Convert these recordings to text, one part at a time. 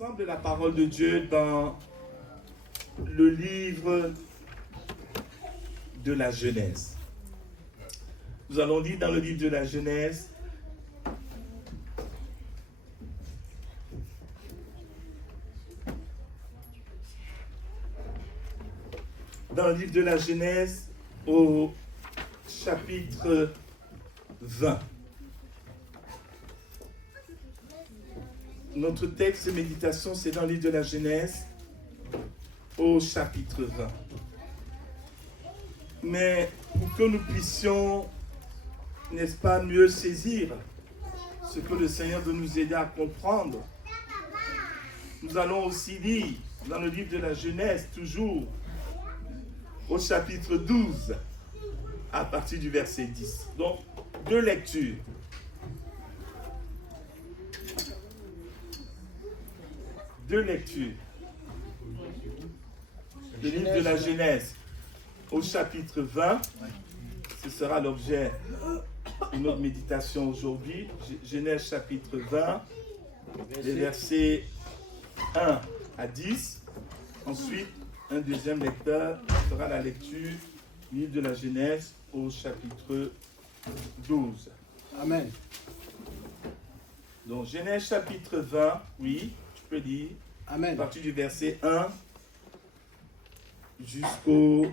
ensemble la parole de Dieu dans le livre de la Genèse. Nous allons lire dans le livre de la Genèse au chapitre 20. Notre texte de méditation, c'est dans le livre de la Genèse, au chapitre 20. Mais pour que nous puissions, n'est-ce pas, mieux saisir ce que le Seigneur veut nous aider à comprendre, nous allons aussi lire dans le livre de la Genèse, toujours au chapitre 12, à partir du verset 10. Donc, deux lectures. Deux lectures. Le livre de la Genèse au chapitre 20, ce sera l'objet de notre méditation aujourd'hui. Genèse chapitre 20, les versets 1 à 10. Ensuite, un deuxième lecteur fera la lecture du livre de la Genèse au chapitre 12. Amen. Donc, Genèse chapitre 20, oui. Je peux lire. Amen. À partir du verset 1 jusqu'au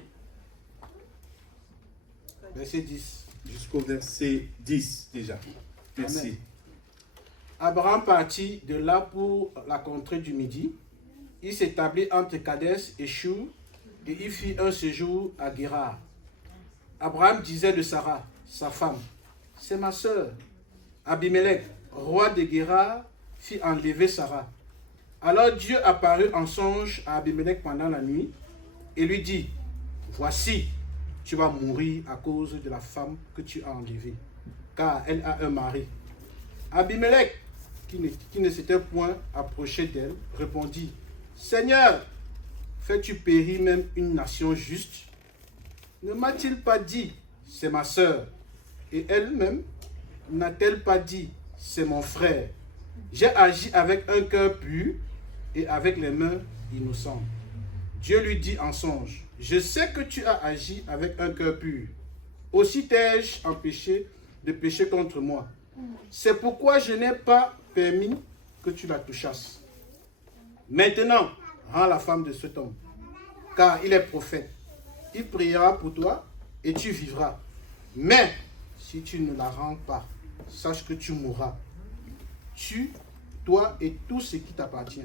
verset 10. Jusqu'au verset 10 déjà. Merci. Amen. Abraham partit de là pour la contrée du Midi. Il s'établit entre Kadès et Chour et il fit un séjour à Guérar. Abraham disait de Sarah, sa femme, « C'est ma sœur. » Abimelech, roi de Guérar, fit enlever Sarah. Alors Dieu apparut en songe à Abimelech pendant la nuit et lui dit, « Voici, tu vas mourir à cause de la femme que tu as enlevée, car elle a un mari. » Abimelech, qui ne s'était point approché d'elle, répondit, « Seigneur, fais-tu périr même une nation juste? Ne m'a-t-il pas dit, c'est ma sœur, et elle-même n'a-t-elle pas dit, c'est mon frère? J'ai agi avec un cœur pur et avec les mains innocentes. » Dieu lui dit en songe, « Je sais que tu as agi avec un cœur pur. Aussi t'ai-je empêché de pécher contre moi. C'est pourquoi je n'ai pas permis que tu la touchasses. Maintenant, rends la femme de cet homme, car il est prophète. Il priera pour toi et tu vivras. Mais si tu ne la rends pas, sache que tu mourras. Tu, toi et tout ce qui t'appartient. »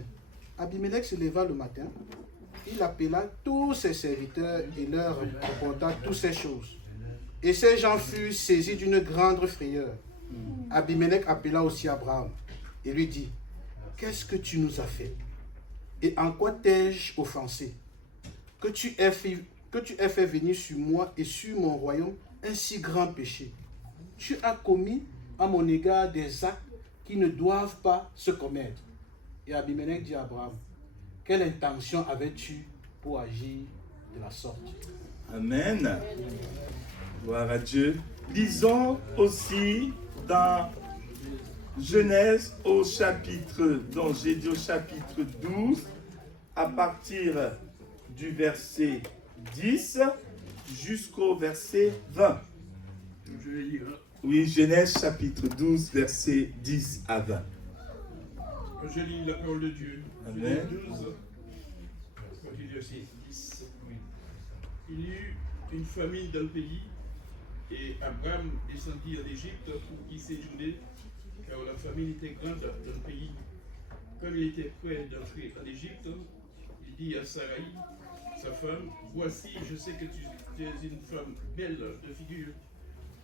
Abimelech se leva le matin. Il appela tous ses serviteurs et leur raconta toutes ces choses. Et ces gens furent saisis d'une grande frayeur. Abimelech appela aussi Abraham et lui dit, « Qu'est-ce que tu nous as fait? Et en quoi t'ai-je offensé? Que tu aies fait venir sur moi et sur mon royaume un si grand péché. Tu as commis à mon égard des actes qui ne doivent pas se commettre. » Et Abimelech dit à Abraham, « Quelle intention avais-tu pour agir de la sorte? » Amen. Gloire à Dieu. Lisons aussi dans Genèse au chapitre, donc j'ai dit au chapitre 12, à partir du verset 10 jusqu'au verset 20. Je vais lire. Oui, Genèse chapitre 12, verset 10 à 20. Je lis la parole de Dieu. Amen. Genèse 12, à partir du verset 10. Il y eut une famine dans le pays, et Abraham descendit en Égypte pour y séjourner, car la famine était grande dans le pays. Comme il était prêt d'entrer en Égypte, il dit à Sarai, sa femme, « Voici, je sais que tu es une femme belle de figure.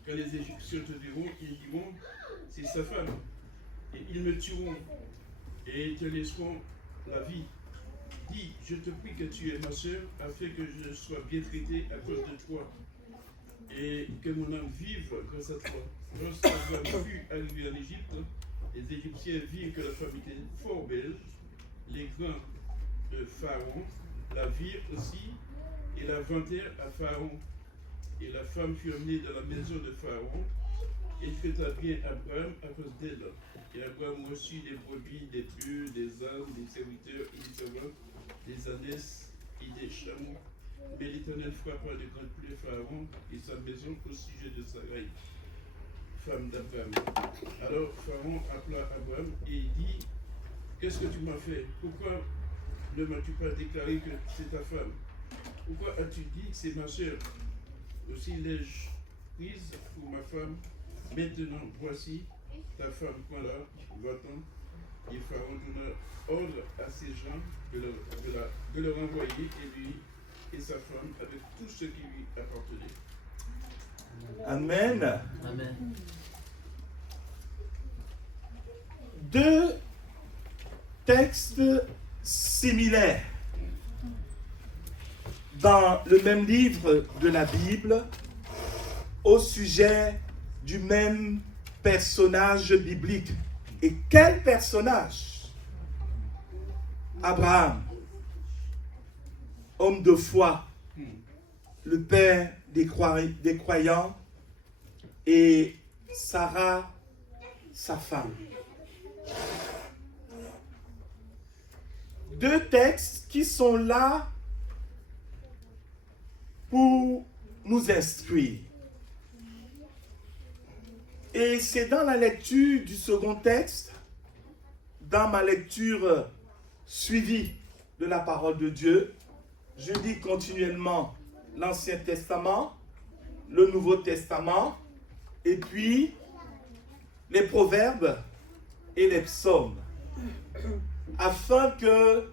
Quand les Égyptiens te verront, ils diront, c'est sa femme, et ils me tueront, et te laisseront la vie. Dis, je te prie que tu es ma sœur, afin que je sois bien traité à cause de toi, et que mon âme vive grâce à toi. » Lorsqu'Abraham fut arrivé en Égypte, les Égyptiens virent que la femme était fort belle. Les grands de Pharaon la virent aussi, et la vantèrent à Pharaon. Et la femme fut emmenée dans la maison de Pharaon. et traita bien Abraham à cause d'elle. Et Abraham reçut des brebis, des bœufs, des ânes, des serviteurs et des servantes, des ânesses et des chameaux. Mais l'Éternel frappa de grande pluie Pharaon et sa maison au sujet de Sarai, femme d'Abraham. Alors Pharaon appela Abraham et dit: Qu'est-ce que tu m'as fait? Pourquoi ne m'as-tu pas déclaré que c'est ta femme? Pourquoi as-tu dit que c'est ma sœur? Aussi l'ai-je prise pour ma femme. Maintenant, voici ta femme, prends-la, va-t'en. Et Pharaon donna ordre à ses gens de le renvoyer, et lui et sa femme avec tout ce qui lui appartenait. Amen. Amen. Deux textes similaires dans le même livre de la Bible au sujet du même personnage biblique. Et quel personnage? Abraham, homme de foi, le père des croyants, et Sarah, sa femme. Deux textes qui sont là pour nous instruire. Et c'est dans la lecture du second texte, dans ma lecture suivie de la parole de Dieu, je lis continuellement l'Ancien Testament, le Nouveau Testament, et puis les proverbes et les psaumes, afin que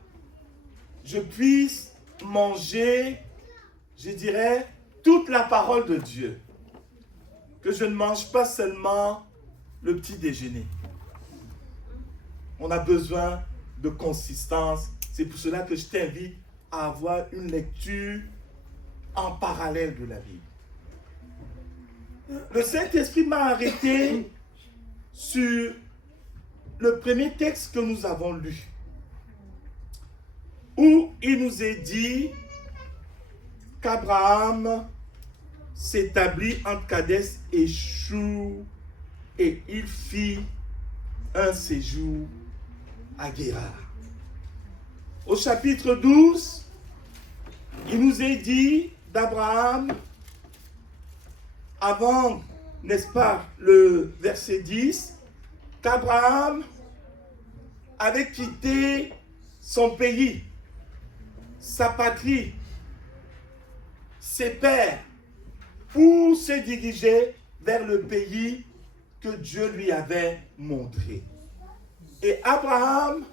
je puisse manger, je dirais, toute la parole de Dieu. Que je ne mange pas seulement le petit déjeuner. On a besoin de consistance. C'est pour cela que je t'invite à avoir une lecture en parallèle de la Bible. Le Saint-Esprit m'a arrêté sur le premier texte que nous avons lu, où il nous est dit qu'Abraham s'établit entre Kadès et Shur, et il fit un séjour à Guérar. Au chapitre 12, il nous est dit d'Abraham, avant, n'est-ce pas, le verset 10, qu'Abraham avait quitté son pays, sa patrie, ses pères, pour se diriger vers le pays que Dieu lui avait montré. Et Abraham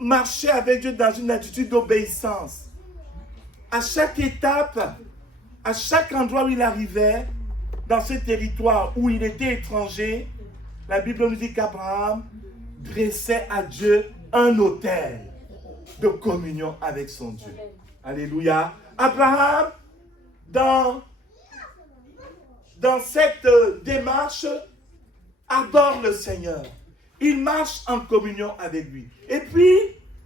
marchait avec Dieu dans une attitude d'obéissance. À chaque étape, à chaque endroit où il arrivait, dans ce territoire où il était étranger, la Bible nous dit qu'Abraham dressait à Dieu un autel de communion avec son Dieu. Alléluia. Abraham, dans cette démarche, adore le Seigneur. Il marche en communion avec lui. Et puis,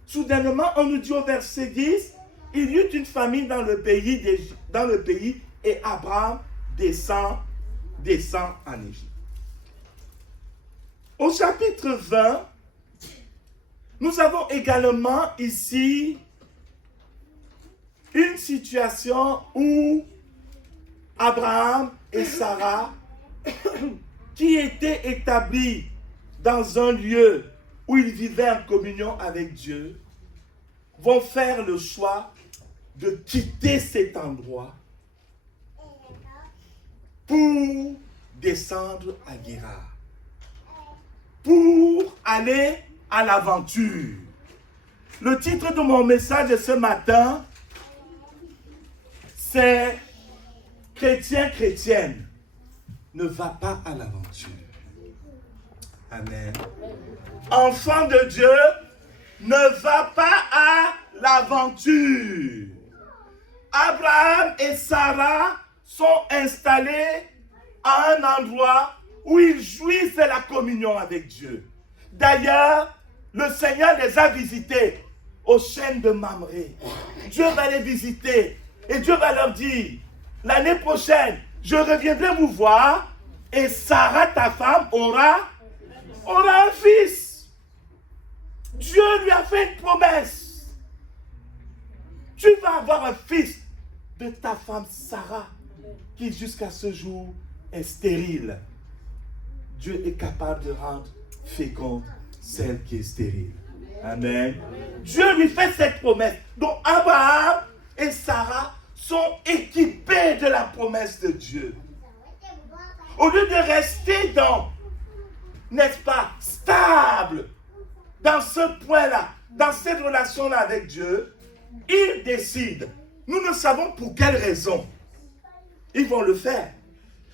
soudainement, on nous dit au verset 10, il y eut une famine dans le pays et Abraham descend en Égypte. Au chapitre 20, nous avons également ici une situation où Abraham et Sarah, qui étaient établis dans un lieu où ils vivaient en communion avec Dieu, vont faire le choix de quitter cet endroit pour descendre à Guérar, pour aller à l'aventure. Le titre de mon message de ce matin, c'est « Chrétien, chrétienne, ne va pas à l'aventure ». Amen. Enfant de Dieu, ne va pas à l'aventure. Abraham et Sarah sont installés à un endroit où ils jouissent de la communion avec Dieu. D'ailleurs, le Seigneur les a visités aux chênes de Mamré. Dieu va les visiter et Dieu va leur dire, l'année prochaine, je reviendrai vous voir et Sarah, ta femme, aura un fils. Dieu lui a fait une promesse. Tu vas avoir un fils de ta femme Sarah, qui jusqu'à ce jour est stérile. Dieu est capable de rendre féconde celle qui est stérile. Amen. Dieu lui fait cette promesse. Donc Abraham et Sarah sont équipés de la promesse de Dieu. Au lieu de rester n'est-ce pas, stable dans ce point-là, dans cette relation-là avec Dieu, ils décident. Nous ne savons pour quelle raison ils vont le faire.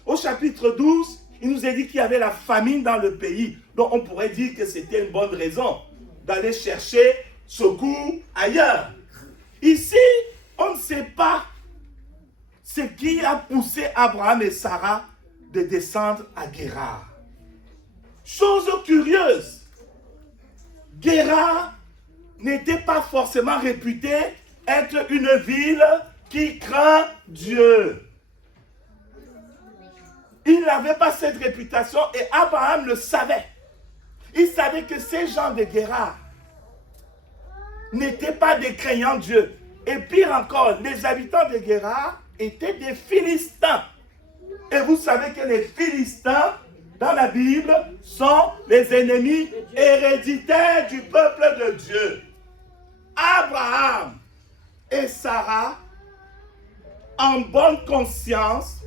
Au chapitre 12, il nous est dit qu'il y avait la famine dans le pays. Donc on pourrait dire que c'était une bonne raison d'aller chercher secours ailleurs. Ici, on ne sait pas ce qui a poussé Abraham et Sarah de descendre à Guérar. Chose curieuse, Guérar n'était pas forcément réputée être une ville qui craint Dieu. Il n'avait pas cette réputation et Abraham le savait. Il savait que ces gens de Guérar n'étaient pas des craignants Dieu. Et pire encore, les habitants de Guérar étaient des Philistins. Et vous savez que les Philistins, dans la Bible, sont les ennemis héréditaires du peuple de Dieu. Abraham et Sarah, en bonne conscience,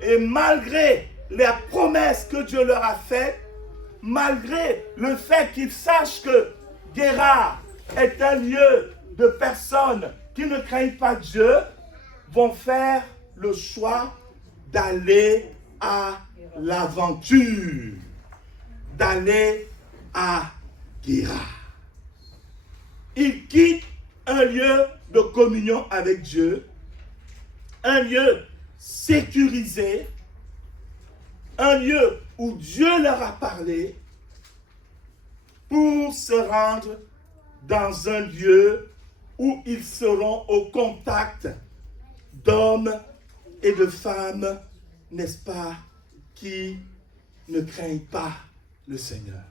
et malgré la promesse que Dieu leur a faite, malgré le fait qu'ils sachent que Guérar est un lieu de personnes qui ne craignent pas Dieu, vont faire le choix d'aller à l'aventure, d'aller à Guérar. Ils quittent un lieu de communion avec Dieu, un lieu sécurisé, un lieu où Dieu leur a parlé, pour se rendre dans un lieu où ils seront au contact d'hommes et de femmes, n'est-ce pas, qui ne craignent pas le Seigneur.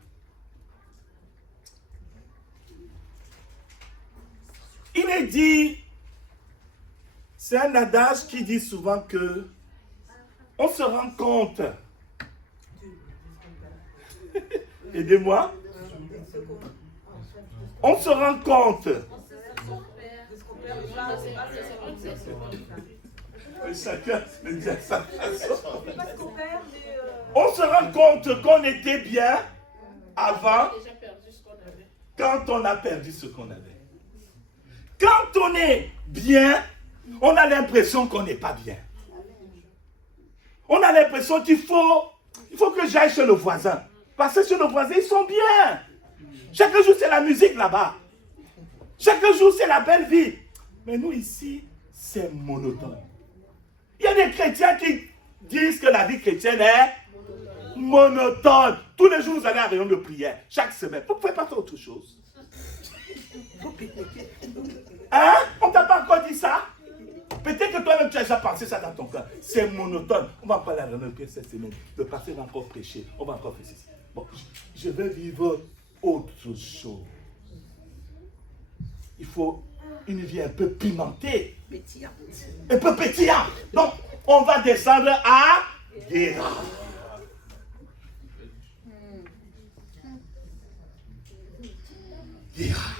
Il est dit, c'est un adage qui dit souvent que on se rend compte. Aidez-moi. On se rend compte. Chacun me dit à sa façon. On se rend compte qu'on était bien avant quand on a perdu ce qu'on avait. Quand on est bien, on a l'impression qu'on n'est pas bien. On a l'impression qu'il faut que j'aille chez le voisin. Parce que chez le voisin, ils sont bien. Chaque jour, c'est la musique là-bas. Chaque jour, c'est la belle vie. Mais nous, ici, c'est monotone. Il y a des chrétiens qui disent que la vie chrétienne est monotone. Tous les jours, vous allez à la réunion de prière. Chaque semaine. Vous ne pouvez pas faire autre chose. Hein? On ne t'a pas encore dit ça? Peut-être que toi-même, tu as déjà pensé ça dans ton cœur. C'est monotone. On va pas la réunion de prière cette semaine. Le pasteur va encore prêcher. On va encore faire ceci. Bon, je vais vivre autre chose. Il faut une vie un peu pimentée. Un peu pétillante. Donc, on va descendre à Guérar. Guérar.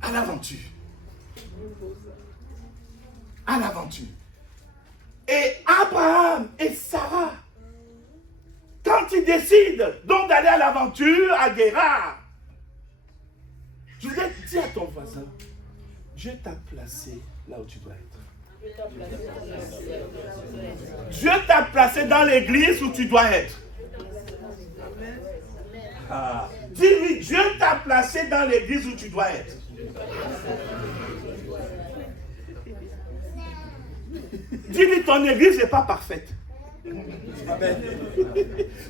À l'aventure. À l'aventure. Et Abraham et Sarah, quand ils décident donc d'aller à l'aventure à Guérar, je voudrais dire à ton voisin, Dieu t'a placé là où tu dois être. Dieu t'a placé dans l'église où tu dois être. Ah. Dis-lui, Dieu t'a placé dans l'église où tu dois être. Dis-lui, ton église n'est pas parfaite.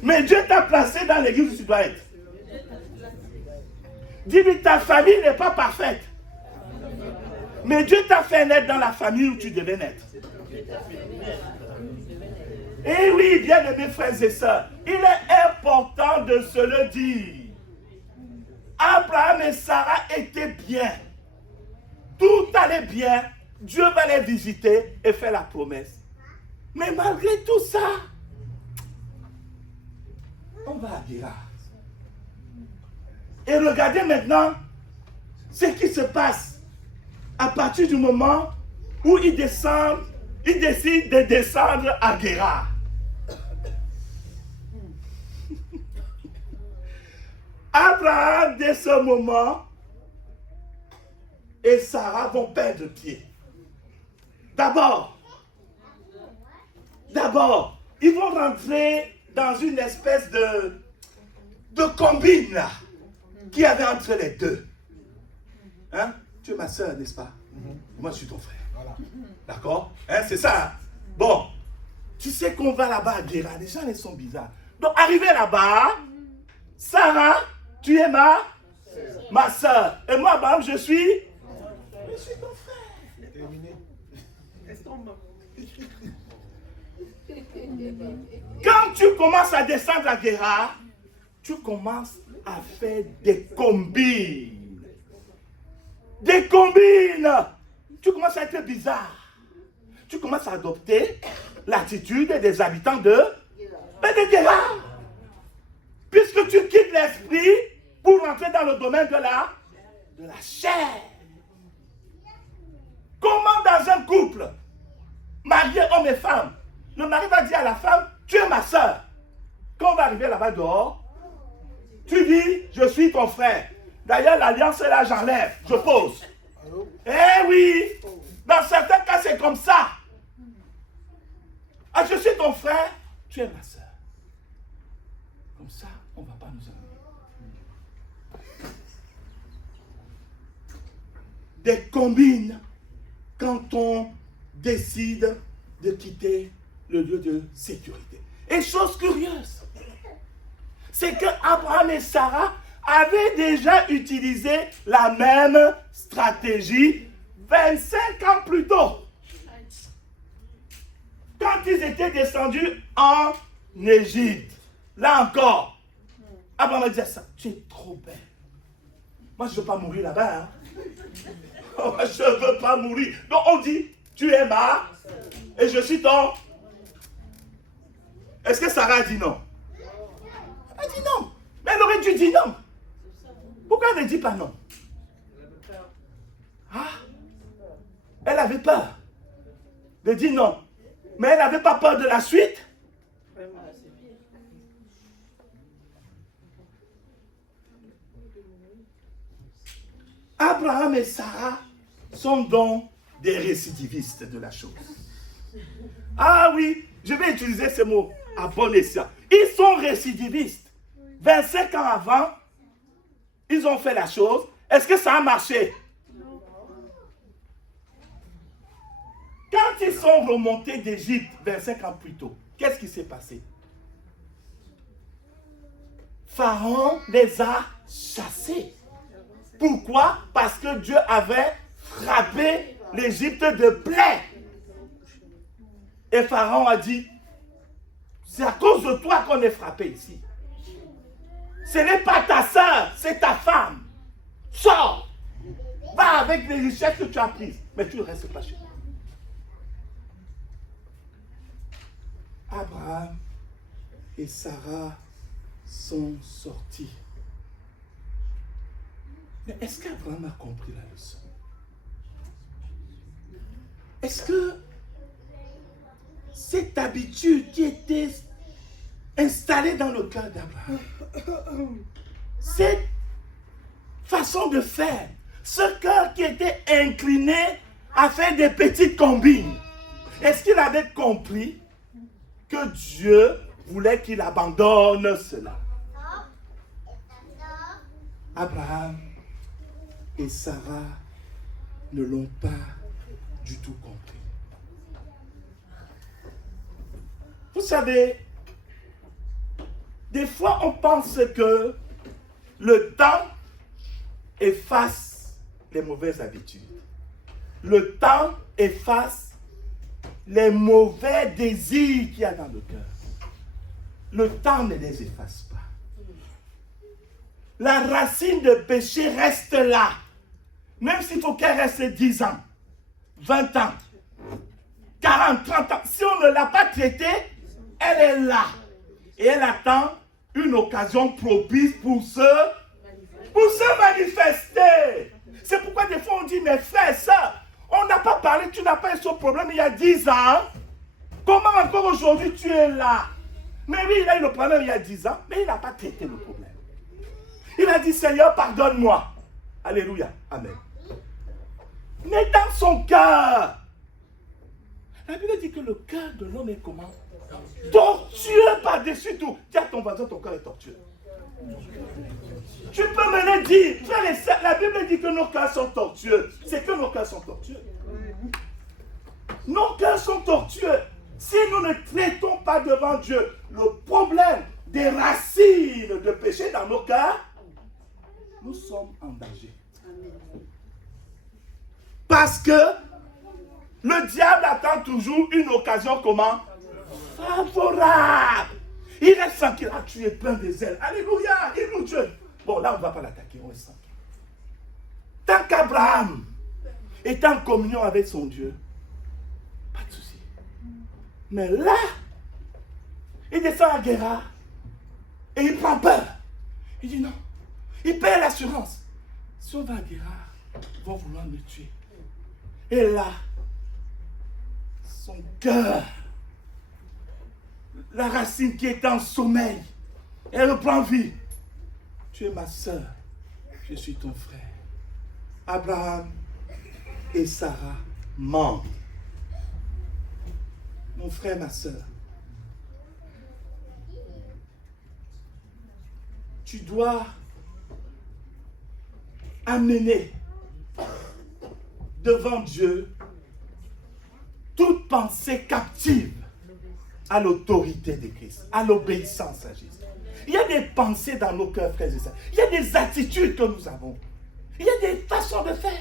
Mais Dieu t'a placé dans l'église où tu dois être. Dis-lui, ta famille n'est pas parfaite. Mais Dieu t'a fait naître dans la famille où tu devais naître. Et oui, bien aimés frères et sœurs, il est important de se le dire. Abraham et Sarah étaient bien. Tout allait bien. Dieu va les visiter et faire la promesse. Mais malgré tout ça, on va à Guérard. Et regardez maintenant ce qui se passe à partir du moment où ils décident de descendre à Guérard. Abraham, dès ce moment, et Sarah vont perdre pied. D'abord, ils vont rentrer dans une espèce de combine là, qu'il y avait entre les deux. Hein? Tu es ma soeur, n'est-ce pas? Moi, je suis ton frère. Voilà. D'accord? Hein, c'est ça. Bon, tu sais qu'on va là-bas à Guérard. Les gens, ils sont bizarres. Donc, arrivé là-bas, Sarah, tu es ma soeur. Et moi, Abraham, je suis ton frère. Terminé. Quand tu commences à descendre à Guérard, tu commences à faire des combines. Des combines. Tu commences à être bizarre. Tu commences à adopter l'attitude des habitants de Guérard. Puisque tu quittes l'esprit pour rentrer dans le domaine de la chair. Comment dans un couple, marié homme et femme, le mari va dire à la femme, tu es ma soeur. Quand on va arriver là-bas dehors, tu dis, je suis ton frère. D'ailleurs, l'alliance est là, j'enlève, je pose. Eh oui, dans certains cas, c'est comme ça. Ah, je suis ton frère, tu es ma soeur. Comme ça, on ne va pas nous ennuyer. Des combines quand on décide de quitter le lieu de sécurité. Et chose curieuse, c'est que Abraham et Sarah avaient déjà utilisé la même stratégie 25 ans plus tôt. Quand ils étaient descendus en Égypte, là encore, Abraham disait ça, tu es trop belle. Moi, je ne veux pas mourir là-bas. Hein. Je ne veux pas mourir. Donc on dit, tu es ma et je suis ton. Est-ce que Sarah a dit non? Elle a dit non. Mais elle aurait dû dire non. Pourquoi elle ne dit pas non? Ah, elle avait peur de dire non. Mais elle n'avait pas peur de la suite. Abraham et Sarah sont donc des récidivistes de la chose. Ah oui, je vais utiliser ce mot à bon escient. Ils sont récidivistes. 25 ans avant, ils ont fait la chose. Est-ce que ça a marché? Quand ils sont remontés d'Égypte 25 ans plus tôt, qu'est-ce qui s'est passé? Pharaon les a chassés. Pourquoi? Parce que Dieu avait frappé l'Égypte de plaie. Et Pharaon a dit, c'est à cause de toi qu'on est frappé ici. Ce n'est pas ta soeur, c'est ta femme. Sors. Va avec les richesses que tu as prises. Mais tu ne restes pas chez toi. Abraham et Sarah sont sortis. Mais est-ce qu'Abraham a compris la leçon? Est-ce que cette habitude qui était installée dans le cœur d'Abraham, cette façon de faire, ce cœur qui était incliné à faire des petites combines, est-ce qu'il avait compris que Dieu voulait qu'il abandonne cela? Abraham et Sarah ne l'ont pas du tout compris. Vous savez, des fois on pense que le temps efface les mauvaises habitudes. Le temps efface les mauvais désirs qu'il y a dans le cœur. Le temps ne les efface pas. La racine de péché reste là. Même s'il faut qu'elle reste 10 ans, 20 ans, 40, 30 ans. Si on ne l'a pas traitée, elle est là. Et elle attend une occasion propice pour se manifester. C'est pourquoi des fois on dit, mes frères et sœurs, on n'a pas parlé, tu n'as pas eu ce problème il y a 10 ans. Comment encore aujourd'hui tu es là? Mais oui, il a eu le problème il y a 10 ans, mais il n'a pas traité le problème. Il a dit, Seigneur, pardonne-moi. Alléluia. Amen. Mais dans son cœur, la Bible dit que le cœur de l'homme est comment? Tortueux par-dessus tout. Dis à ton voisin, ton cœur est tortueux. Tu peux me le dire. Frères et sœurs, la Bible dit que nos cœurs sont tortueux. C'est que nos cœurs sont tortueux. Nos cœurs sont tortueux. Si nous ne traitons pas devant Dieu le problème des racines de péché dans nos cœurs, nous sommes en danger. Parce que le diable attend toujours une occasion comment? Favorable. Il reste tranquille. Ah, tu es plein des ailes. Alléluia. Il nous Dieu. Bon, là, on ne va pas l'attaquer. On reste tranquille. Tant qu'Abraham est en communion avec son Dieu, pas de souci. Mais là, il descend à Guérard et il prend peur. Il dit non. Il paye l'assurance. Si on va à Guérard, ils vont vouloir me tuer. Et là, son cœur, la racine qui est en sommeil, elle reprend vie. Tu es ma soeur, je suis ton frère. Abraham et Sarah mentent. Mon frère, ma soeur, tu dois amener devant Dieu toute pensée captive à l'autorité de Christ, à l'obéissance à Jésus. Il y a des pensées dans nos cœurs, frères et sœurs. Il y a des attitudes que nous avons. Il y a des façons de faire.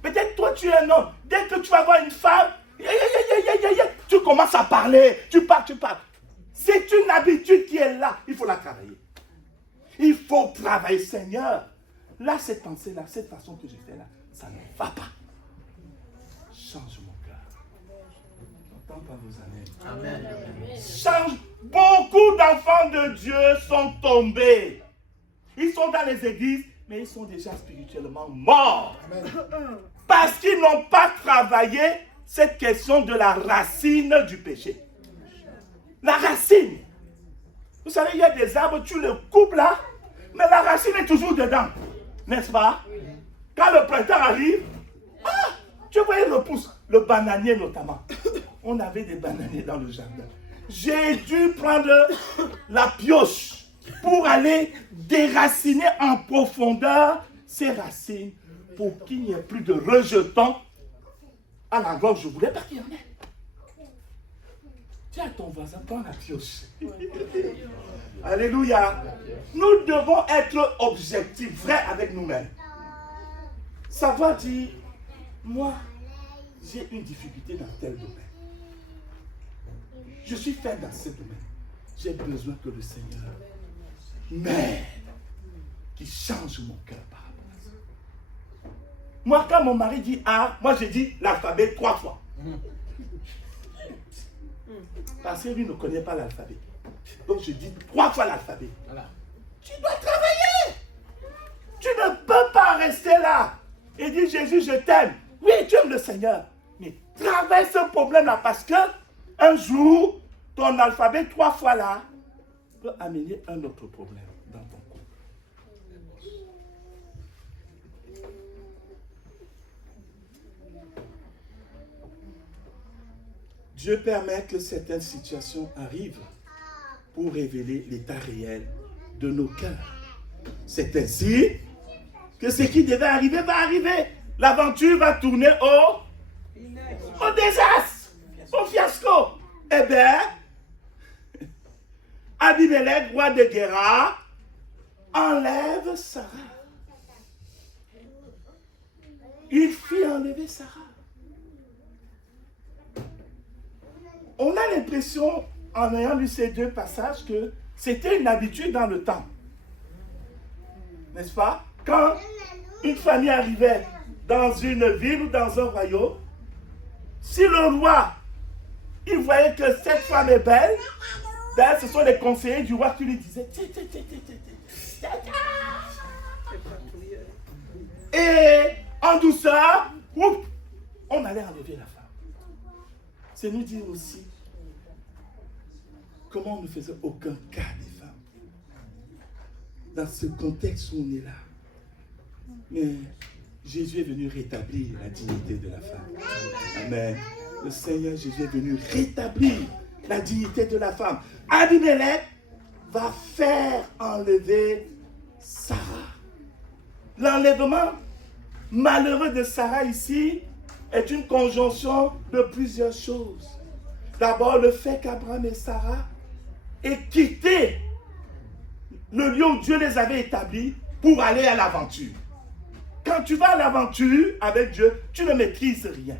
Peut-être toi, tu es un homme. Dès que tu vas voir une femme, tu commences à parler. Tu parles. C'est une habitude qui est là. Il faut la travailler. Il faut travailler, Seigneur. Là, cette pensée-là, cette façon que j'ai fait là, ça ne va pas. Change mon cœur. J'entends pas vos amens. Amen. Change. Beaucoup d'enfants de Dieu sont tombés. Ils sont dans les églises, mais ils sont déjà spirituellement morts. Amen. Parce qu'ils n'ont pas travaillé cette question de la racine du péché. La racine. Vous savez, il y a des arbres, tu les coupes là, mais la racine est toujours dedans. N'est-ce pas? Quand le printemps arrive, tu vois, il repousse. Le bananier notamment. On avait des bananiers dans le jardin. J'ai dû prendre la pioche pour aller déraciner en profondeur ces racines pour qu'il n'y ait plus de rejetons à l'endroit où je voulais pas qu'il y en ait. Tiens, ton voisin, prends la pioche. Alléluia. Nous devons être objectifs, vrais avec nous-mêmes. Savoir dire, moi, j'ai une difficulté dans tel domaine. Je suis faible dans ce domaine. J'ai besoin que le Seigneur m'aide, qu'il change mon cœur par rapport à ça. Moi, quand mon mari dit A, moi je dis l'alphabet 3 fois. Parce que lui ne connaît pas l'alphabet. Donc je dis 3 fois l'alphabet. Voilà. Tu dois travailler. Tu ne peux pas rester là et dire Jésus, je t'aime. Oui, tu aimes le Seigneur. Mais travaille ce problème-là parce que un jour, ton alphabet 3 fois là peut amener un autre problème dans ton couple. Dieu permet que certaines situations arrivent pour révéler l'état réel de nos cœurs. C'est ainsi que ce qui devait arriver va arriver. L'aventure va tourner au désastre, au fiasco. Eh bien, Abimelech, roi de Guérard, enlève Sarah. Il fit enlever Sarah. on a l'impression, en ayant lu ces deux passages, que c'était une habitude dans le temps. N'est-ce pas? Quand une famille arrivait dans une ville ou dans un royaume, si le roi, il voyait que cette femme est belle, ben, ce sont les conseillers du roi qui lui disaient et en douceur, on allait enlever la femme. C'est nous dire aussi comment on ne faisait aucun cas des femmes. Dans ce contexte où on est là. Mais Jésus est venu rétablir la dignité de la femme. Amen. Le Seigneur Jésus est venu rétablir la dignité de la femme. Abimelech va faire enlever Sarah. L'enlèvement malheureux de Sarah ici est une conjonction de plusieurs choses. D'abord, le fait qu'Abraham et Sarah aient quitté le lieu où Dieu les avait établis pour aller à l'aventure. Quand tu vas à l'aventure avec Dieu, tu ne maîtrises rien.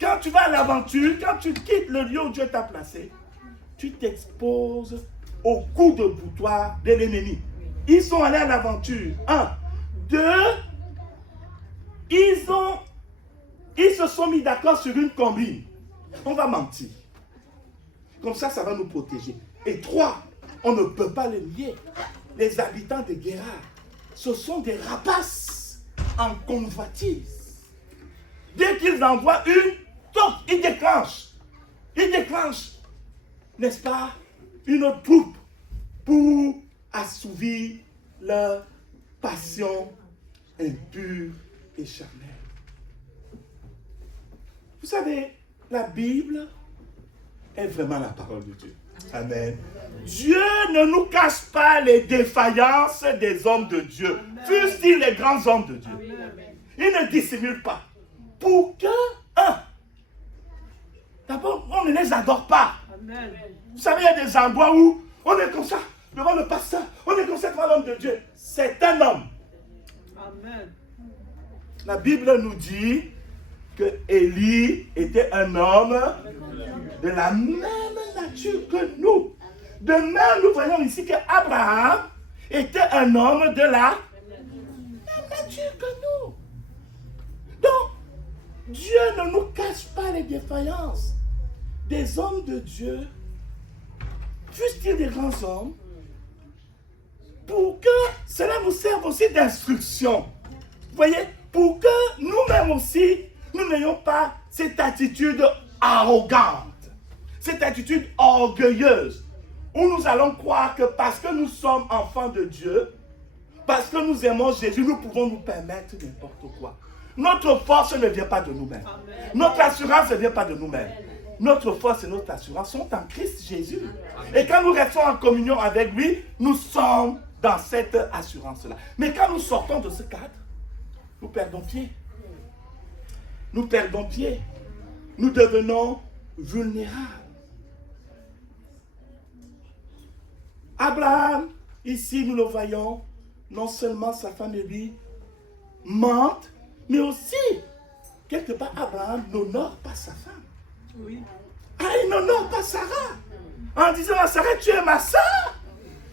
Quand tu vas à l'aventure, quand tu quittes le lieu où Dieu t'a placé, tu t'exposes au coup de boutoir de l'ennemi. Ils sont allés à l'aventure. 1. 2. Ils se sont mis d'accord sur une combine. On va mentir. Comme ça, ça va nous protéger. Et 3. On ne peut pas le nier. Les habitants de Guérard, ce sont des rapaces en convoitise. Dès qu'ils envoient une, donc ils déclenchent. Ils déclenchent, n'est-ce pas, une troupe pour assouvir leur passion impure et charnelle. Vous savez, la Bible est vraiment la parole de Dieu. Amen. Dieu ne nous cache pas les défaillances des hommes de Dieu, fussent-ils les grands hommes de Dieu. Il ne dissimule pas. Pour que, d'abord, on ne les adore pas. Vous savez, il y a des endroits où on est comme ça, devant le pasteur, on est comme ça devant l'homme de Dieu. C'est un homme. Amen. La Bible nous dit que Élie était un homme de la même nature que nous. De même, nous voyons ici que Abraham était un homme de la même nature que nous. Donc, Dieu ne nous cache pas les défaillances des hommes de Dieu, fussent-ils des grands hommes, pour que cela nous serve aussi d'instruction. Vous voyez, pour que nous-mêmes aussi, nous n'ayons pas cette attitude arrogante, cette attitude orgueilleuse, où nous allons croire que parce que nous sommes enfants de Dieu, parce que nous aimons Jésus, nous pouvons nous permettre n'importe quoi. Notre force ne vient pas de nous-mêmes. Notre assurance ne vient pas de nous-mêmes. Notre force et notre assurance sont en Christ Jésus. Et quand nous restons en communion avec lui, nous sommes dans cette assurance-là. Mais quand nous sortons de ce cadre, nous perdons pied. Nous perdons pied. Nous devenons vulnérables. Abraham, ici nous le voyons, non seulement sa femme et lui mentent, mais aussi, quelque part, Abraham n'honore pas sa femme. Oui. Ah, il n'honore pas Sarah. En disant à Sarah, tu es ma soeur.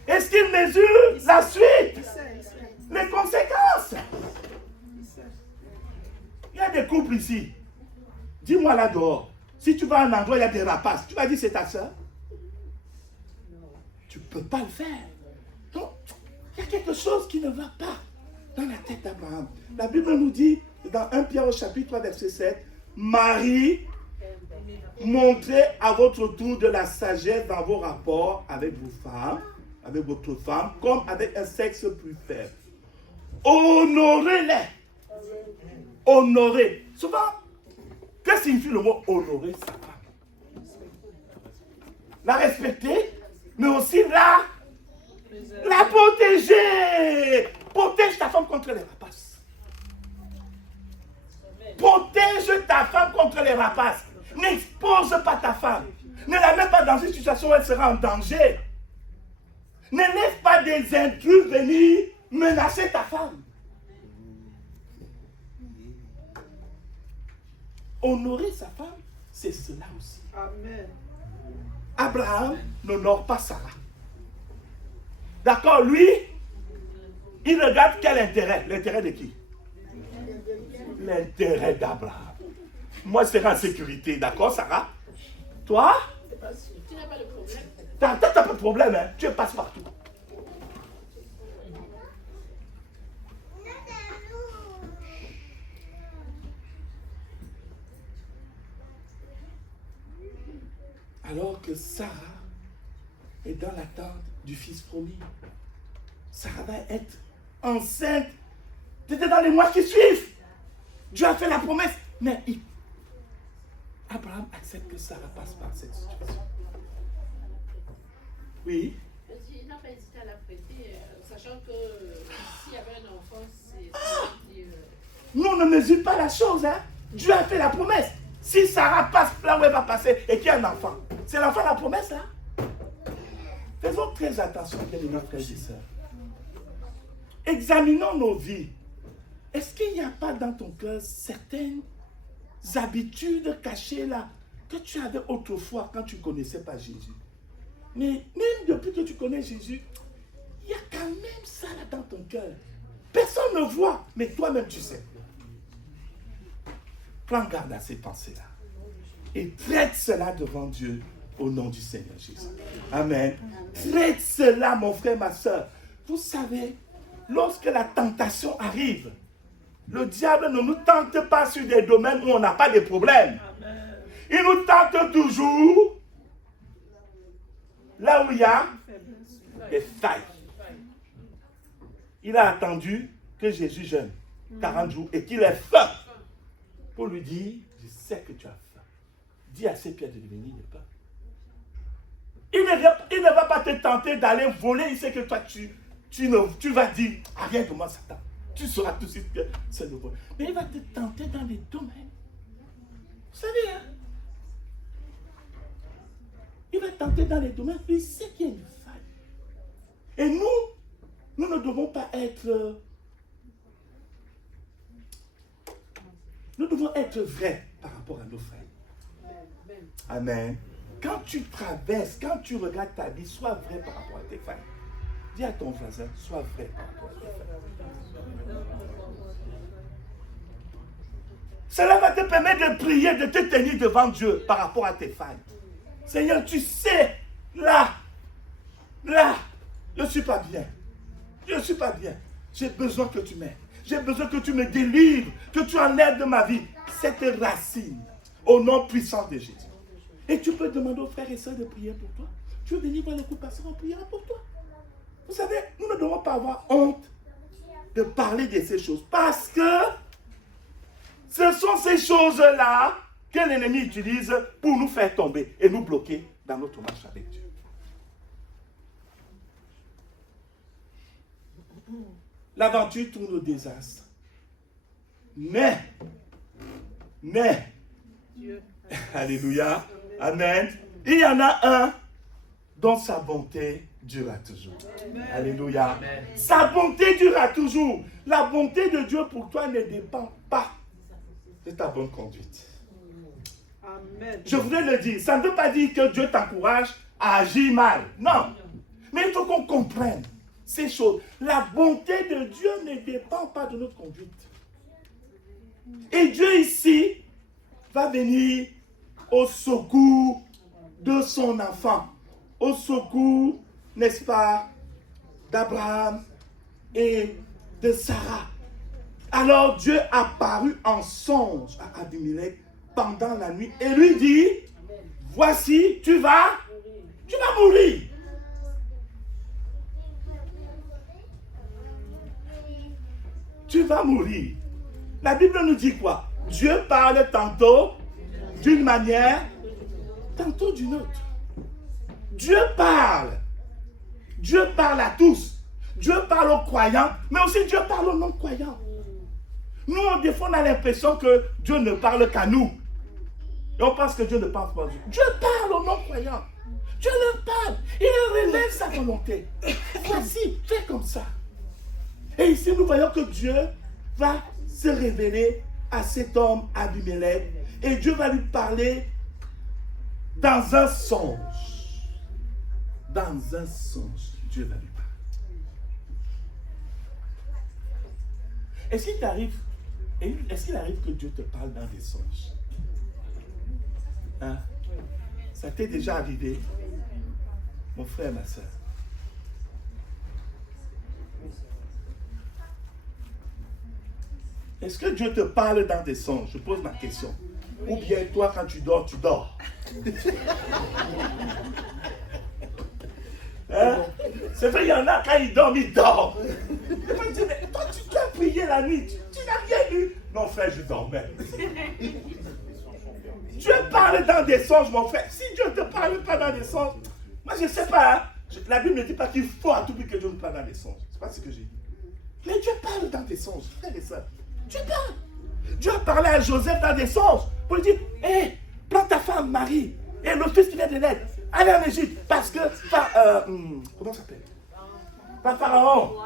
Est-ce qu'il mesure la suite? Les conséquences? Il y a des couples ici. Dis-moi là dehors. Si tu vas à un endroit, il y a des rapaces. Tu vas dire c'est ta soeur? Tu ne peux pas le faire. Donc, il y a quelque chose qui ne va pas dans la tête d'Abraham. La Bible nous dit, dans 1 Pierre au chapitre 3, verset 7, Marie, montrez à votre tour de la sagesse dans vos rapports avec vos femmes, avec votre femme, comme avec un sexe plus faible. Honorez-les. Honorez. Souvent, que signifie le mot honorer sa femme? La respecter, mais aussi la protéger. Protège ta femme contre les rapaces. Protège ta femme contre les rapaces. N'expose pas ta femme. Ne la mets pas dans une situation où elle sera en danger. Ne laisse pas des intrus venir menacer ta femme. Honorer sa femme, c'est cela aussi. Amen. Abraham n'honore pas Sarah. D'accord, lui, il regarde quel intérêt? L'intérêt de qui? L'intérêt d'Abraham. Moi, je serai en sécurité, d'accord, Sarah? Toi? Tu n'as pas de problème. T'as pas de problème, hein? Tu passes partout. Alors que Sarah est dans l'attente du fils promis. Sarah va être enceinte. C'était dans les mois qui suivent. Dieu a fait la promesse. Mais Abraham accepte que Sarah passe par cette situation. Oui. Il n'a pas hésité à la prêter, sachant que s'il y avait un enfant, c'est... Nous, on ne mesure pas la chose. Hein? Dieu a fait la promesse. Si Sarah passe là où elle va passer et qu'il y a un enfant, c'est l'enfant la promesse là. Faisons très attention, bien-aimés frères et sœurs. Examinons nos vies. Est-ce qu'il n'y a pas dans ton cœur certaines habitudes cachées là que tu avais autrefois quand tu ne connaissais pas Jésus? Mais même depuis que tu connais Jésus, il y a quand même ça là dans ton cœur. Personne ne voit, mais toi-même tu sais. Prends garde à ces pensées-là. Et traite cela devant Dieu au nom du Seigneur Jésus. Amen. Traite cela, mon frère, ma soeur. Vous savez, lorsque la tentation arrive, le diable ne nous tente pas sur des domaines où on n'a pas de problème. Il nous tente toujours là où il y a des failles. Il a attendu que Jésus jeûne 40 jours et qu'il ait faim pour lui dire, je sais que tu as faim. Dis à ces pierres de devenir de pain. Il ne va pas te tenter d'aller voler. Il sait que toi, tu vas dire, arrête de moi, Satan. Tu seras tout de suite que c'est le vol. Mais il va te tenter dans les domaines. Vous savez, hein? Il va tenter dans les domaines. Il sait qu'il y a une faille. Et nous ne devons pas être... Nous devons être vrais par rapport à nos frères. Amen. Quand tu traverses, quand tu regardes ta vie, sois vrai par rapport à tes failles. Dis à ton voisin, sois vrai par rapport à tes failles. Cela va te permettre de prier, de te tenir devant Dieu par rapport à tes failles. Seigneur, tu sais, là, je ne suis pas bien. Je ne suis pas bien. J'ai besoin que tu m'aides. J'ai besoin que tu me délivres, que tu enlèves de ma vie cette racine au nom puissant de Jésus. Et tu peux demander aux frères et sœurs de prier pour toi. Tu veux venir voir le coup passer, on priera pour toi. Vous savez, nous ne devons pas avoir honte de parler de ces choses parce que ce sont ces choses-là que l'ennemi utilise pour nous faire tomber et nous bloquer dans notre marche avec Dieu. L'aventure tourne au désastre. Mais, Dieu. alléluia, amen, il y en a un dont sa bonté durera toujours. Amen. Alléluia. Amen. Sa bonté durera toujours. La bonté de Dieu pour toi ne dépend pas de ta bonne conduite. Amen. Je voulais le dire, ça ne veut pas dire que Dieu t'encourage à agir mal. Non. Mais il faut qu'on comprenne ces choses. La bonté de Dieu ne dépend pas de notre conduite. Et Dieu ici va venir au secours de son enfant. Au secours, n'est-ce pas, d'Abraham et de Sarah. Alors Dieu apparut en songe à Abimelech pendant la nuit et lui dit, voici, tu vas mourir. Tu vas mourir. La Bible nous dit quoi? Dieu parle tantôt d'une manière, tantôt d'une autre. Dieu parle. Dieu parle à tous. Dieu parle aux croyants, mais aussi Dieu parle aux non-croyants. Nous, des fois, on a l'impression que Dieu ne parle qu'à nous. Et on pense que Dieu ne parle pas à Dieu. Dieu parle aux non-croyants. Dieu leur parle. Il leur révèle sa volonté. Voici, fais comme ça. Et ici, nous voyons que Dieu va se révéler à cet homme Abimelech. Et Dieu va lui parler Dans un songe. Dans un songe, Dieu va lui parler. Est-ce qu'il arrive que Dieu te parle dans des songes? Hein? Ça t'est déjà arrivé, mon frère, ma soeur? Est-ce que Dieu te parle dans des songes? Je pose ma question. Ou bien toi, quand tu dors, tu dors. Hein? C'est vrai, il y en a, quand ils dorment, ils dorment. Et moi, je dis, mais toi, tu as prié la nuit, tu n'as rien lu. Non, frère, je dormais. Dieu parle dans des songes, mon frère. Si Dieu ne te parle pas dans des songes, moi, je ne sais pas. Hein? La Bible ne dit pas qu'il faut à tout prix que Dieu nous parle dans des songes. Ce n'est pas ce que j'ai dit. Mais Dieu parle dans des songes, frère et soeur. Dieu parle. Dieu a parlé à Joseph dans des songes pour lui dire, hé, prends ta femme Marie et le fils qui vient de naître. Allez en Égypte parce que, comment ça s'appelle? Pas Pharaon.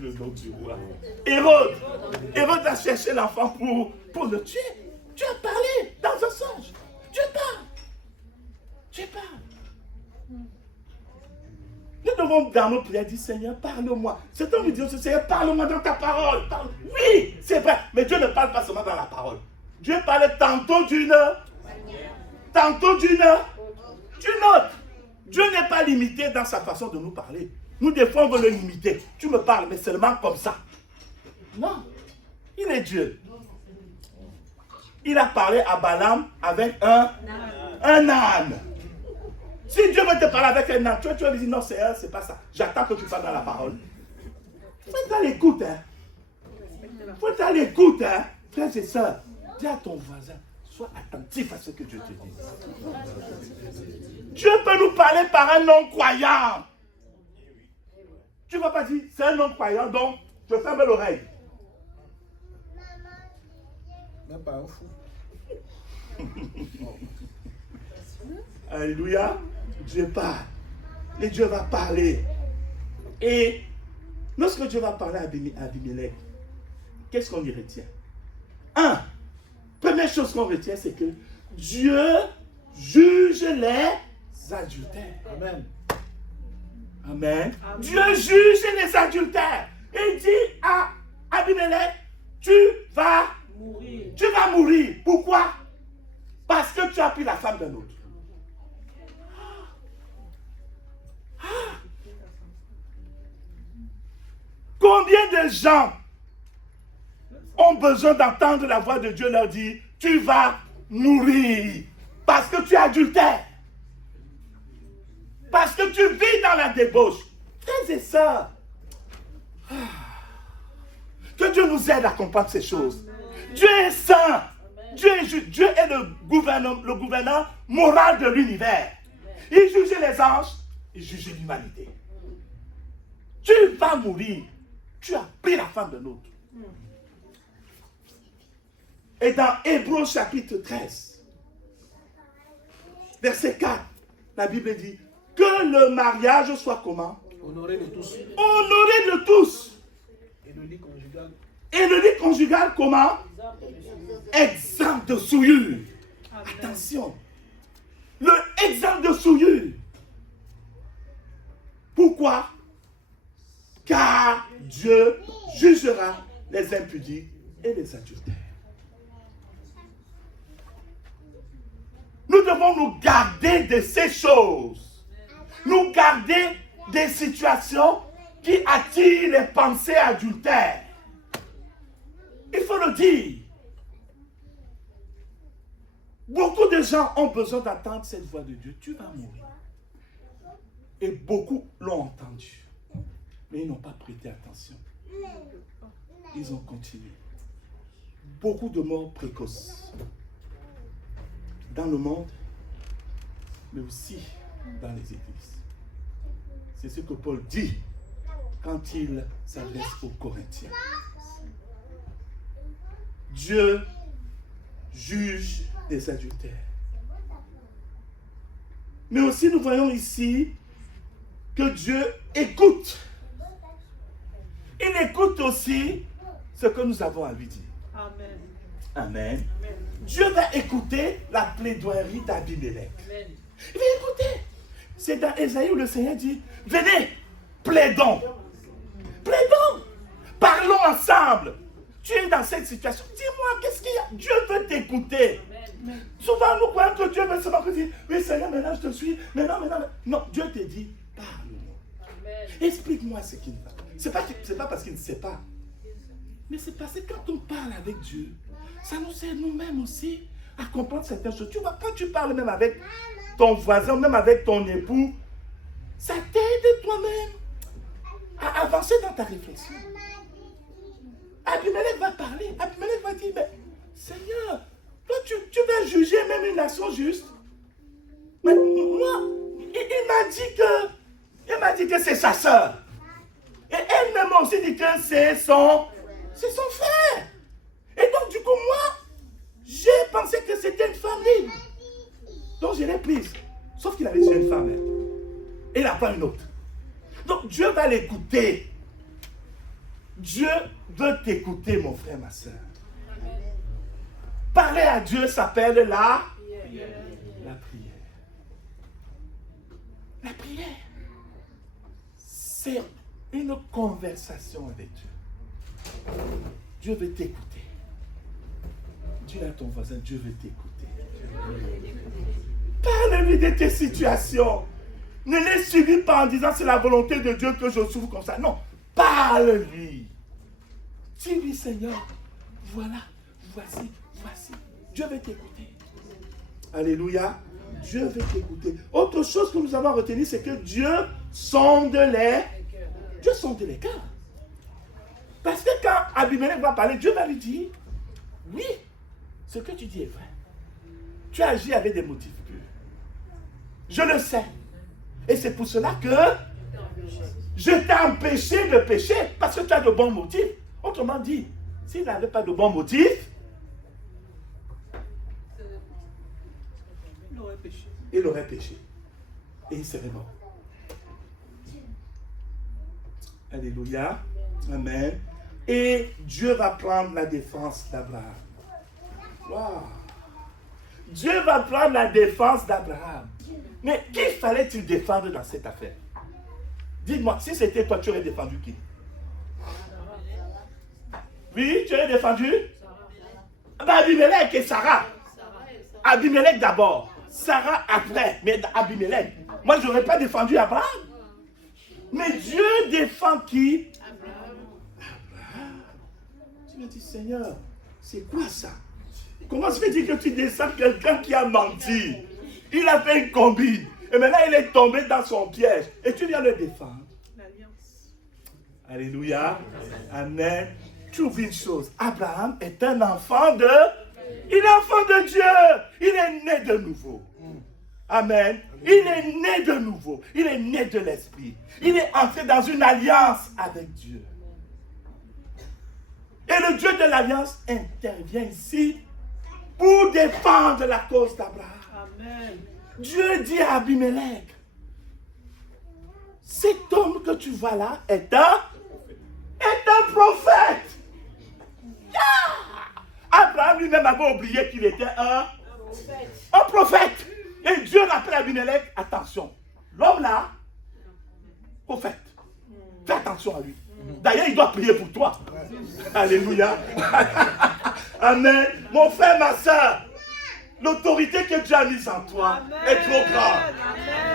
Le nom du roi. Hérode a cherché l'enfant pour le tuer. Dieu a parlé dans un songe. Dieu parle. Dieu parle. Nous devons dans nos prières dire, Seigneur, parle-moi. C'est homme dit, Seigneur, parle-moi dans ta parole. Oui, c'est vrai. Mais Dieu ne parle pas seulement dans la parole. Dieu parle tantôt d'une autre. Dieu n'est pas limité dans sa façon de nous parler. Nous, des fois, on veut le limiter. Tu me parles, mais seulement comme ça. Non. Il est Dieu. Il a parlé à Balaam avec un âne. Si Dieu veut te parler avec un âne, tu vas lui dire non, c'est pas ça. J'attends que tu parles dans la parole. Faut être à l'écoute, hein. Faut être à l'écoute, hein. Frères et sœurs, dis à ton voisin, sois attentif à ce que Dieu te dit. Dieu peut nous parler par un non-croyant. Tu ne vas pas dire, c'est un non-croyant, donc je ferme l'oreille. Même pas un fou. Alléluia. Dieu parle. Et Dieu va parler. Et lorsque Dieu va parler à Abimelech, qu'est-ce qu'on y retient? Première chose qu'on retient, c'est que Dieu juge les adultères. Amen. Amen. Dieu juge les adultères. Et il dit à Abimelech, tu vas mourir. Pourquoi? Parce que tu as pris la femme d'un autre. Combien de gens ont besoin d'entendre la voix de Dieu leur dire, tu vas mourir parce que tu es adultère. Parce que tu vis dans la débauche. Frères et sœurs, que Dieu nous aide à comprendre ces choses. Dieu est saint. Dieu est juste. Dieu est le gouverneur moral de l'univers. Il juge les anges, il juge l'humanité. Tu vas mourir. Tu as pris la femme d'un autre. Et dans Hébreux chapitre 13, verset 4, la Bible dit que le mariage soit comment? Honoré de tous. Honoré de tous. Et le lit conjugal. Et le lit conjugal comment? Exempt de souillure. Attention. Le exempt de souillure. Pourquoi? Car Dieu jugera les impudiques et les adultères. Nous devons nous garder de ces choses. Nous garder des situations qui attirent les pensées adultères. Il faut le dire. Beaucoup de gens ont besoin d'entendre cette voix de Dieu. Tu vas mourir. Et beaucoup l'ont entendu. Mais ils n'ont pas prêté attention. Ils ont continué. Beaucoup de morts précoces. Dans le monde, mais aussi dans les églises. C'est ce que Paul dit quand il s'adresse aux Corinthiens. Dieu juge les adultères. Mais aussi nous voyons ici que Dieu écoute. Il écoute aussi ce que nous avons à lui dire. Amen. Amen. Dieu va écouter la plaidoirie d'Abimelech. Il va écouter. C'est dans Ésaïe où le Seigneur dit, venez, plaidons. Plaidons. Parlons ensemble. Tu es dans cette situation. Dis-moi, qu'est-ce qu'il y a? Dieu veut t'écouter. Souvent, nous croyons que Dieu veut seulement dire, oui Seigneur, maintenant je te suis. Maintenant. Non, Dieu te dit, parle-moi. Explique-moi ce qu'il va. C'est pas parce qu'il ne sait pas. Mais c'est parce que quand on parle avec Dieu, ça nous aide nous-mêmes aussi à comprendre certaines choses. Tu vois, quand tu parles même avec ton voisin, même avec ton époux, ça t'aide toi-même à avancer dans ta réflexion. Abimelech va parler. Abimelech va dire, mais Seigneur, toi tu vas juger même une action juste. Mais moi, il m'a dit que c'est sa soeur. Et elle-même m'a aussi dit que c'est son frère. Et donc du coup, moi, j'ai pensé que c'était une femme libre. Donc je l'ai prise. Sauf qu'il avait déjà une femme. Et il n'a pas une autre. Donc Dieu va l'écouter. Dieu veut t'écouter, mon frère, ma soeur. Parler à Dieu s'appelle la prière. La prière, c'est une conversation avec Dieu. Dieu veut t'écouter. Dis à ton voisin, Dieu veut t'écouter. Parle-lui de tes situations. Ne les subis pas en disant c'est la volonté de Dieu que je souffre comme ça. Non, parle-lui. Dis-lui, Seigneur, voilà, voici. Dieu veut t'écouter. Alléluia. Dieu veut t'écouter. Autre chose que nous avons retenu, c'est que Dieu sonde les cœurs. Parce que quand Abimelech va parler, Dieu va lui dire, oui, ce que tu dis est vrai. Tu agis avec des motifs purs. Je le sais. Et c'est pour cela que je t'ai empêché de pécher, parce que tu as de bons motifs. Autrement dit, s'il n'avait pas de bons motifs, il aurait péché. Et il serait mort. Alléluia. Amen. Et Dieu va prendre la défense d'Abraham. Wow. Dieu va prendre la défense d'Abraham. Mais qui fallait-il défendre dans cette affaire? Dites-moi, si c'était toi, tu aurais défendu qui? Oui, tu aurais défendu Abimelech et Sarah. Abimelech d'abord. Sarah après, mais Abimelech. Moi, je n'aurais pas défendu Abraham. Mais Dieu défend qui? Abraham. Tu me dis, Seigneur, c'est quoi ça? Comment se fait-il que tu descends quelqu'un qui a menti? Il a fait une combine. Et maintenant, il est tombé dans son piège. Et tu viens le défendre. Alléluia. Amen. Tu oublies une chose. Abraham est un enfant de... Il est enfant de Dieu. Il est né de nouveau. Amen. Il est né de nouveau. Il est né de l'Esprit. Il est entré dans une alliance avec Dieu. Et le Dieu de l'alliance intervient ici pour défendre la cause d'Abraham. Amen. Dieu dit à Abimelech, cet homme que tu vois là est un prophète. Abraham lui-même avait oublié qu'il était un prophète. Et Dieu rappelle à Abimelech, attention, l'homme là, prophète, fais attention à lui. D'ailleurs, il doit prier pour toi. Alléluia. Amen. Mon frère, ma soeur, l'autorité que Dieu a mise en toi est trop grande.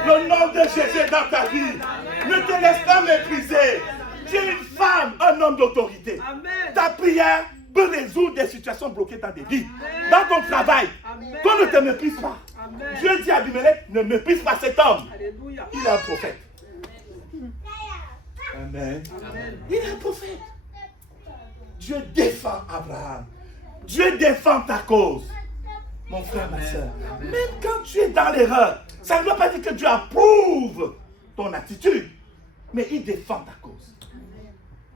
Le nom de Jésus est dans ta vie. Ne te laisse pas mépriser. Tu es une femme, un homme d'autorité. Ta prière peut résoudre des situations bloquées dans des vies. Dans ton travail, qu'on ne te méprise pas. Dieu dit à Abimelech, ne méprise pas cet homme. Il est un prophète. Amen. Il est un prophète. Dieu défend Abraham. Dieu défend ta cause. Mon frère, ma soeur, même quand tu es dans l'erreur, ça ne veut pas dire que Dieu approuve ton attitude, mais il défend ta cause.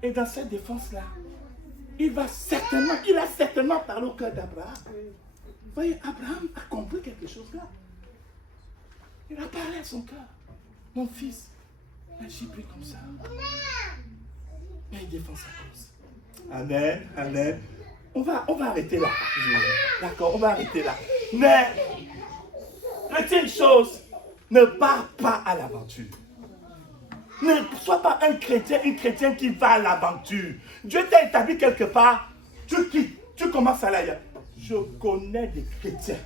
Et dans cette défense-là, il a certainement parlé au cœur d'Abraham. Vous voyez, Abraham a compris quelque chose là. Il a parlé à son cœur. Mon fils, agis plus comme ça. Mais il défend sa cause. Amen, amen. On va arrêter là. D'accord, on va arrêter là. Mais, retiens une chose, ne pars pas à l'aventure. Ne sois pas un chrétien, une chrétienne qui va à l'aventure. Dieu t'a établi quelque part, tu quittes, tu commences à aller ailleurs. Je connais des chrétiens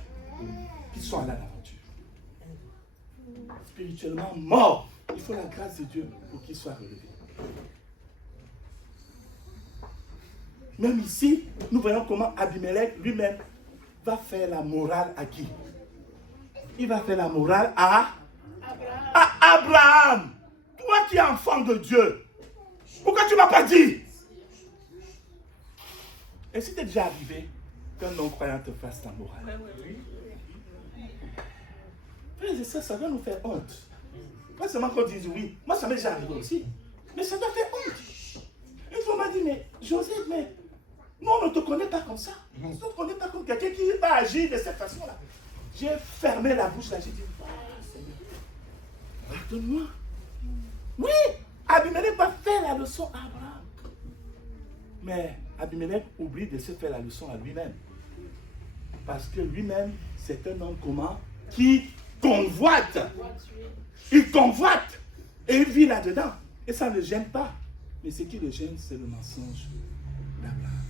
qui sont allés à l'aventure. Spirituellement morts. Il faut la grâce de Dieu pour qu'ils soient relevés. Même ici, nous voyons comment Abimelech lui-même va faire la morale à qui? Il va faire la morale à Abraham. Toi qui es enfant de Dieu, pourquoi tu ne m'as pas dit? Est-ce que c'est déjà arrivé qu'un non-croyant te fasse la morale? Frères et sœurs, ça va nous faire honte. Pas seulement qu'on dise oui. Moi, ça m'est déjà arrivé aussi. Mais ça doit faire honte. Une fois, on m'a dit, mais Joseph, mais nous, on ne te connaît pas comme ça. On ne te connaît pas comme quelqu'un qui va agir de cette façon-là. J'ai fermé la bouche là, j'ai dit, pardonne-moi. Oui, Abimelech va faire la leçon à Abraham. Mais Abimelech oublie de se faire la leçon à lui-même. Parce que lui-même, c'est un homme comment? Qui convoite. Il convoite. Et il vit là-dedans. Et ça ne le gêne pas. Mais ce qui le gêne, c'est le mensonge d'Abraham.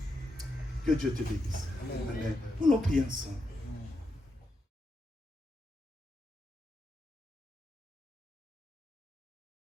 Que Dieu te bénisse. Amen. Nous nous prions ensemble.